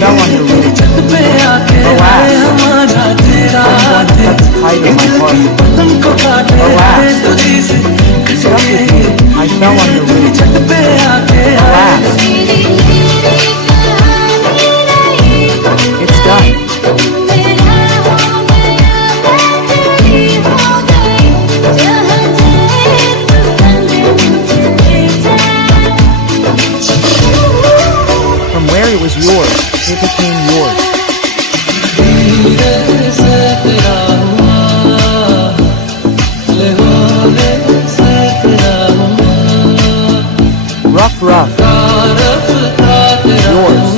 fell on your roof. Alas, I'm going to cut the kite of my heart. Alas, stuck with you, I fell on your roof. Alas, it's done. From where it was yours, it became yours. Rough, rough. Yours.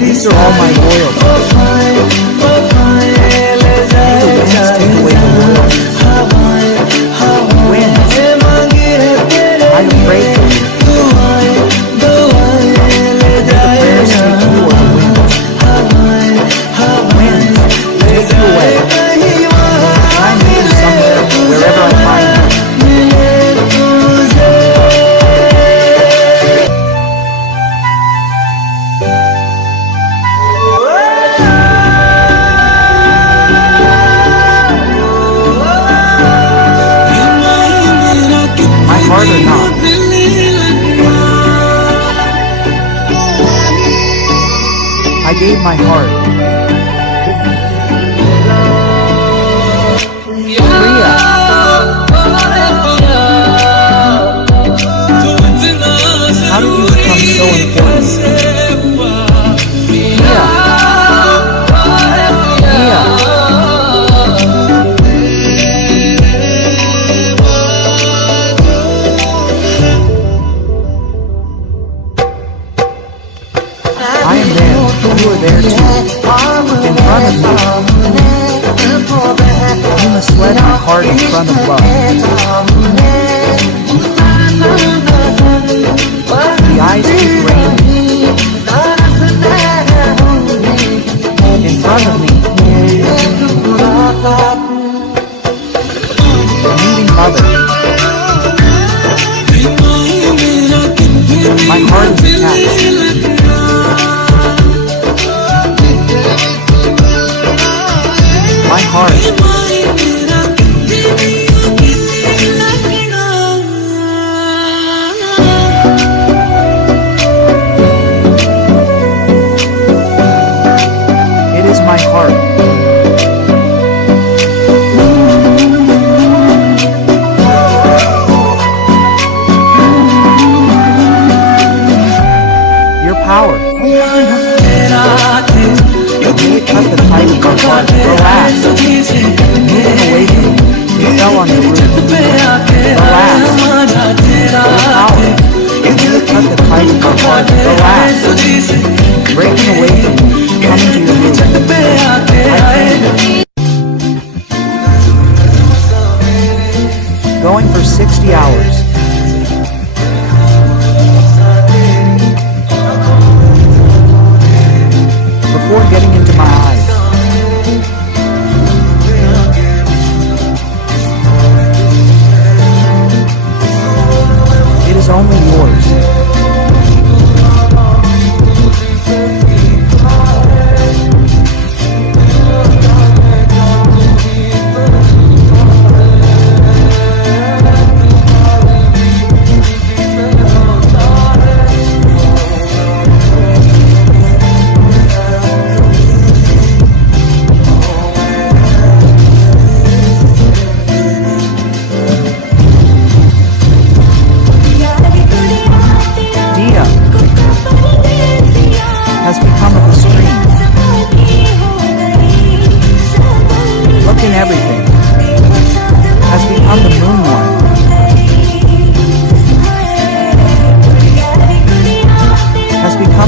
These are all my loyalties. May the winds take away the loyalties. Winds, I have prayed for you. May the prayers take you or the winds. Winds, take you away. Find me somewhere, wherever I find you. Heart or not. I gave my heart. Priya. How did you become so important? Priya. Priya. I am there, you are there too. In front of me. You must let my heart in front of love. The eyes keep raining. In front of me. Meeting mother. My heart is attached. My heart. It is my heart. Your power. May it cut the kite of my heart. Relax. Moving away from me. You fell on the roof. Relax. Your power. May it cut the kite of my heart. Relax. Breaking away from me. Coming to your roof. I paid. Going for 60 hours. Before getting into my eyes. It is only yours.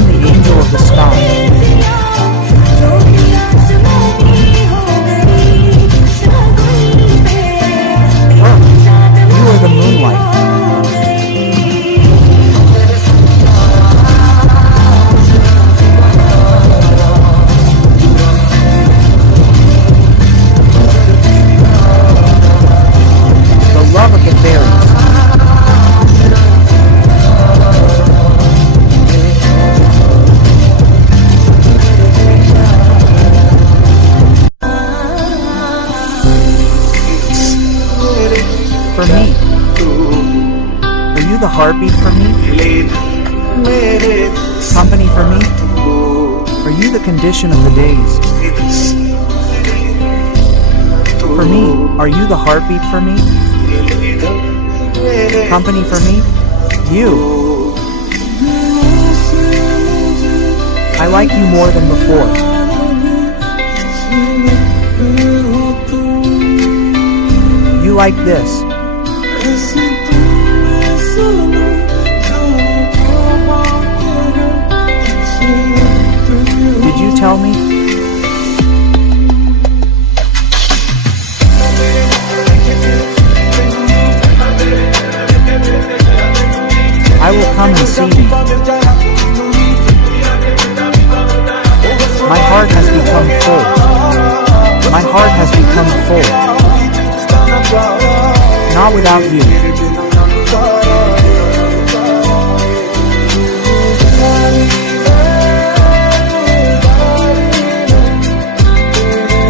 the angel of the sky. Earth, you are the moonlight. The love of the fairies. For me, are you the heartbeat for me? Company for me? Are you the condition of the days? For me, are you the heartbeat for me? Company for me? You. I like you more than before. You like this. Did you tell me? I will come and see me. My heart has become full. My heart has become full. Not without you.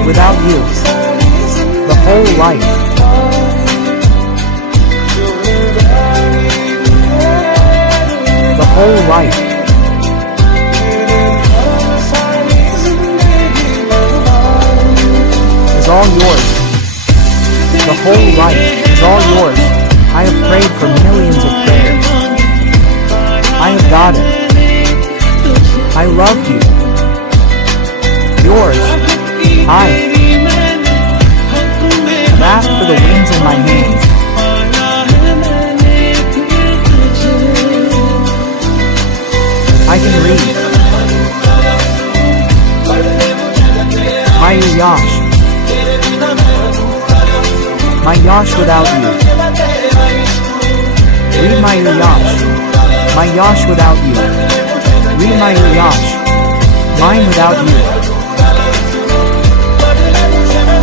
Without you, the whole life. The whole life is all yours. The whole life is all yours. I have prayed for millions of prayers. I have got it. I loved you. Yours. I have asked for the wings in my hands. I can read. My yash. My yash without you. Read my yash. My yash without you. Read my yash. Mine without you.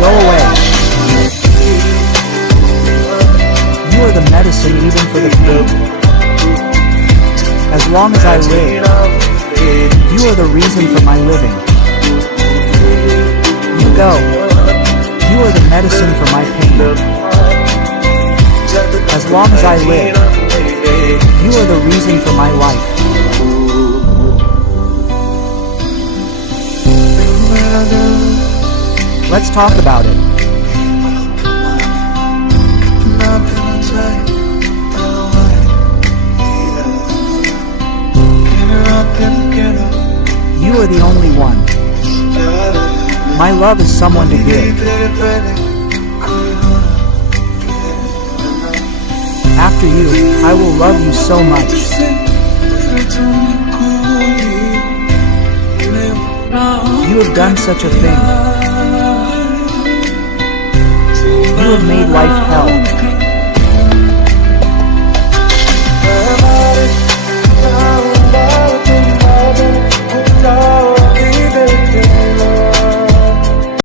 Go away. You are the medicine even for the pain. As long as I live, you are the reason for my living. You go. You are the medicine for my pain. As long as I live, you are the reason for my life. Let's talk about it. You are the only one. My love is someone to give. After you, I will love you so much. You have done such a thing. You have made life hell.